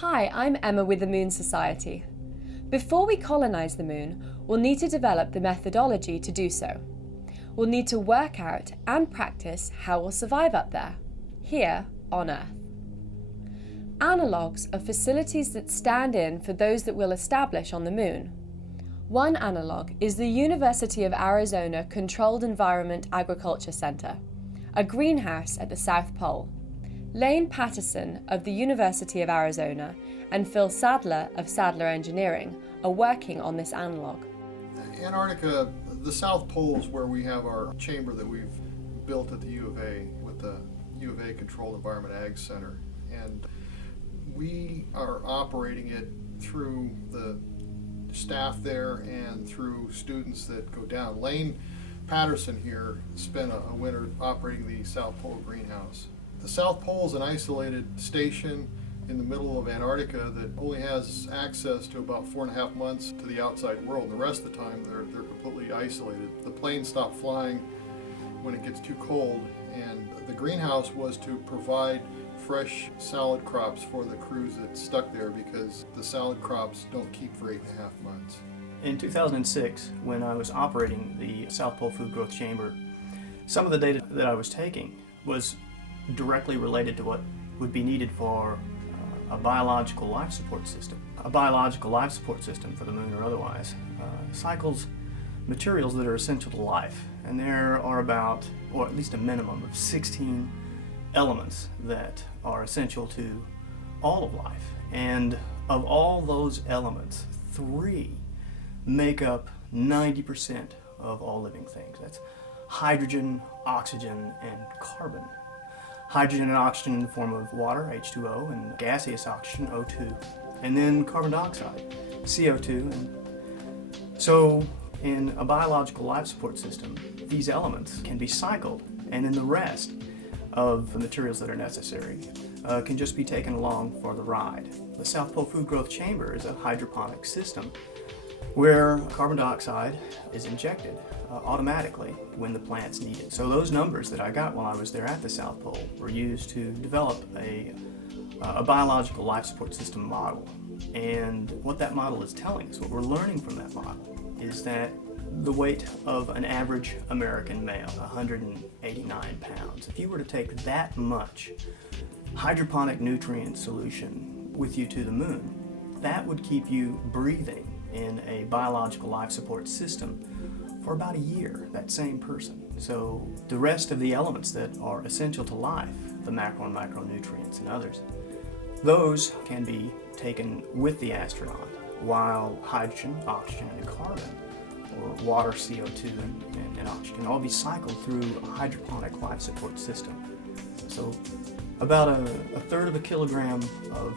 Hi, I'm Emma with the Moon Society. Before we colonise the Moon, we'll need to develop the methodology to do so. We'll need to work out and practice how we'll survive up there, here on Earth. Analogues are facilities that stand in for those that we'll establish on the Moon. One analogue is the University of Arizona Controlled Environment Agriculture Center, a greenhouse at the South Pole. Lane Patterson of the University of Arizona and Phil Sadler of Sadler Engineering are working on this analogue. Antarctica, the South Pole is where we have our chamber that we've built at the U of A with the U of A Controlled Environment Ag Center. And we are operating it through the staff there and through students that go down. Lane Patterson here spent a winter operating the South Pole Greenhouse. The South Pole is an isolated station in the middle of Antarctica that only has access to about 4.5 months to the outside world. The rest of the time they're completely isolated. The planes stop flying when it gets too cold, and the greenhouse was to provide fresh salad crops for the crews that stuck there because the salad crops don't keep for 8.5 months. In 2006, when I was operating the South Pole Food Growth Chamber, some of the data that I was taking was directly related to what would be needed for a biological life support system. A biological life support system, for the Moon or otherwise, cycles materials that are essential to life. And there are about, or at least a minimum of 16 elements that are essential to all of life. And of all those elements, 3 make up 90% of all living things. That's hydrogen, oxygen, and carbon. Hydrogen and oxygen in the form of water, H2O, and gaseous oxygen, O2, and then carbon dioxide, CO2. And so in a biological life support system, these elements can be cycled, and then the rest of the materials that are necessary can just be taken along for the ride. The South Pole Food Growth Chamber is a hydroponic system where carbon dioxide is injected automatically when the plants need it. So those numbers that I got while I was there at the South Pole were used to develop a biological life support system model. And what that model is telling us, what we're learning from that model, is that the weight of an average American male, 189 pounds, if you were to take that much hydroponic nutrient solution with you to the Moon, that would keep you breathing in a biological life support system for about a year, that same person. So the rest of the elements that are essential to life, the macro and micronutrients and others, those can be taken with the astronaut, while hydrogen, oxygen, and carbon, or water, CO2, and oxygen, all be cycled through a hydroponic life support system. So about a third of a kilogram of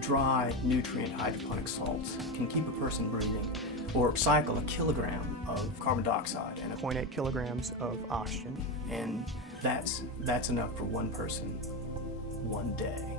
dry nutrient hydroponic salts can keep a person breathing, or cycle a kilogram of carbon dioxide and 0.8 kilograms of oxygen, and that's enough for one person one day.